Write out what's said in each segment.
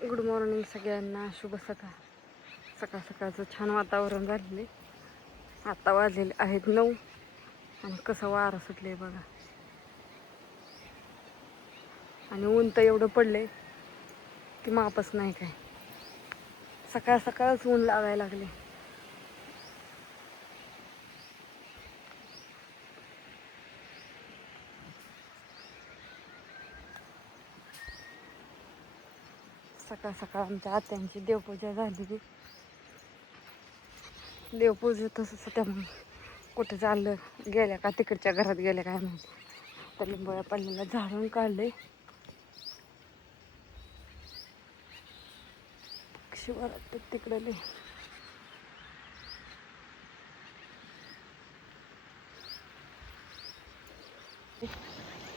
Good morning सगळ्यांना, शुभ सकाळ. सकाळ सकाळचं छान वातावरण झालेले. आता वाजलेले आहेत 9 आणि कसं वारं सुटले बघा. आणि ऊन तर एवढं पडले की मापच नाही काय. सकाळ सकाळच ऊन लागायला लागले. सकाळ सकाळ आमच्या आत्यांची देवपूजा झाली. देवपूजेतच त्या मग कुठे चाललं गेल्या का तिकडच्या घरात गेल्या काय माहिती. तर लिंबोळ्या पडलेला झाडून काढले. शिवारात तिकडे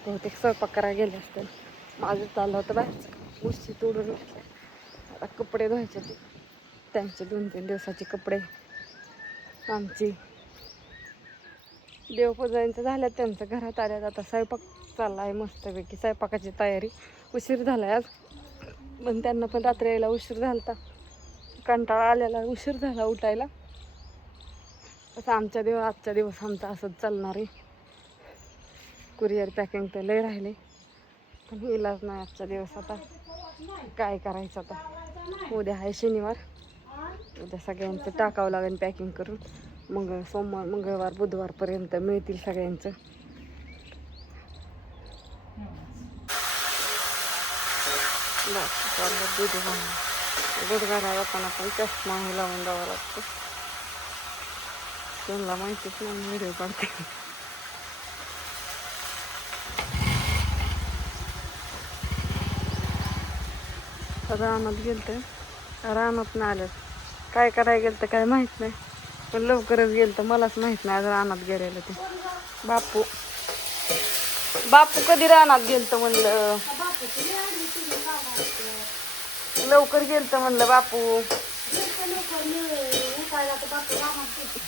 बहुतेक स्वयंपाक करायला गेले असतील. माझं चाललं होतं बाहेरचं उशी तोडून घेतल्या. आता कपडे धुवायचे ते त्यांचे 2-3 दिवसाचे कपडे. आमची देवपूजांचं झालं त्यांचं घरात आल्यात. आता स्वयंपाक चालला आहे मस्तपैकी. स्वयंपाकाची तयारी. उशीर झाला आज पण त्यांना पण रात्री यायला उशीर झाला. कंटाळा आलेला उशीर झाला उठायला. असं आजचा दिवस आमचा असंच चालणार आहे. कुरिअर पॅकिंग तर लय राहिले पण इलाज नाही आजचा दिवस. आता काय करायचं. आता उद्या आहे शनिवार. उद्या सगळ्यांचं टाकावं लागेल पॅकिंग करून. मग सोमवार मंगळवार बुधवारपर्यंत मिळतील सगळ्यांचं. दूध घालायला जाताना पण चष्मा लावून जावं लागतं. त्यांना माहितीच नाही व्हिडिओ काढते. रानात गेलते. रानात नाही आलं. काय करायला गेलं तर काय माहित नाही पण लवकरच गेलं तर मलाच माहित नाही आज रानात गेलेलं ते. बापू कधी रानात गेलत म्हणलं. लवकर गेलत म्हणलं बापू.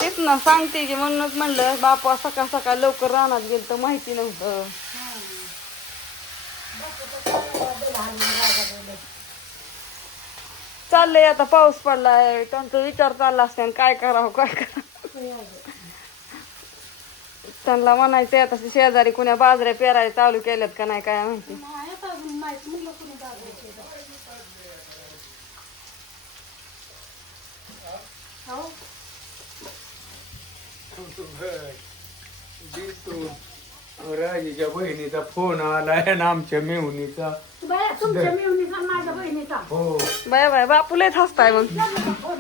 तेच ना सांगते की म्हणूनच म्हणलं बापू सकाळ सकाळ लवकर रानात गेलत माहिती नव्हतं. चाललंय आता पाऊस पडलाय त्यांचा विचार चालला असते काय करावं काय करावं. त्यांना म्हणायचंय आता शेजारी कुण्या बाजऱ्या पेरायला चालू केल्यात का नाही काय माहिती. राजीच्या बहिणीचा फोन आलाय ना आमच्या मेहुणीचा. हो बाय बाय बापू लयच हसताय मग.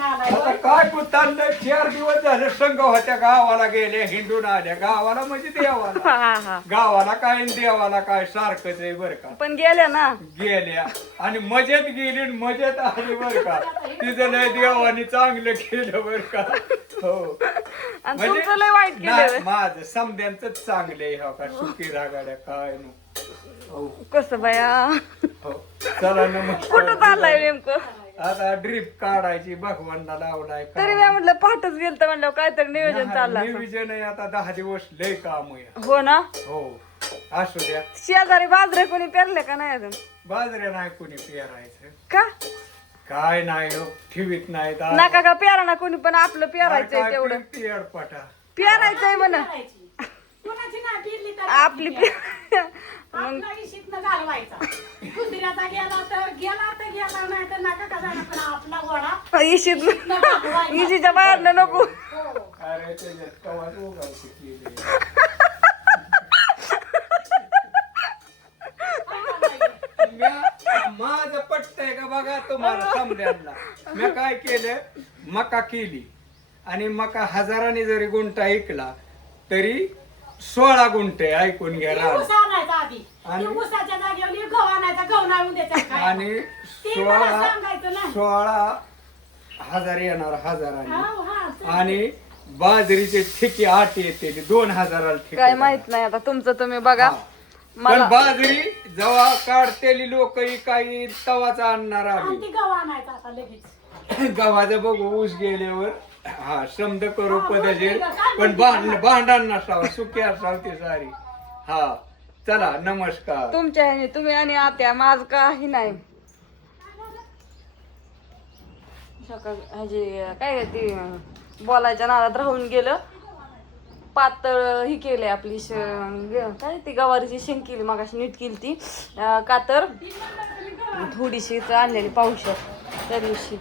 आता काय कुतांना 4 दिवस झाले संघ होत्या गावाला गेल्या हिंडून आल्या. गावाला म्हणजे देवाला. गावाला काय आणि देवाला काय सारखंच आहे बरं का. पण गेल्या ना गेल्या आणि मजेत गेली आणि मजेत आली बरं का. तिचं लय देवानी चांगलं केलं बरं का. हो आणि तुमचं लय वाईट केलं. माझं समद्यांच चांगले हो का. सुखी रागाड्या काय कसं बाया. हो चला नमस्कार. कुठं चाललाय नेमकं. आता ड्रीप काढायची भगवानला लावलाय. तरी मी म्हटलं पहाटच गेलं तर म्हणलं काहीतरी नियोजन चाललं. नियोजन आहे आता 10 दिवस लय काम आहे. हो ना. हो असू द्या. शेजारी बाजरे कोणी पेरले का नाही अजून. बाजऱ्या नाही कोणी पेरायचं का काय नाही हो ठेवीत नाही. नका का पेरा ना कोणी पण आपलं पेरायचंय तेवढं. पेरपाटा पेरायचंय म्हणा आपली मग इशीच्या बाहेरनं नको. अरे त्याच्यात कवाच उगाच माझं पटतंय का बघा तुम्हाला समजायला. मी काय केलं मका केली आणि मका हजाराने जरी गुंठा ऐकला तरी 16 गुंठे ऐकून घ्या. आणि 16,000 येणार हजाराने. आणि बाजरीचे ठिके 8 येते 2,000 ठिके. काय माहित नाही आता तुमचं तुम्ही बघा. पण बाजरी जेव्हा काढतेली लोक काही तवाचा आणणार आम्ही. गव्हाचं बघू ऊस गेल्यावर हा समद करू पदशीर पण भांडण नसावं सुखी असावं ती सारी. हा चला नमस्कार. तुमच्या ह्याने तुम्ही आणि आत्या माझ काही नाही. सकाळ ह्याची काय ती बोलायच्या नादात राहून गेलं. पातळ ही केली आपली काय ती गवारीची शेंग केली मगाशी नीट केली ती कातर थोडीशी आणलेली पावशर त्या दिवशी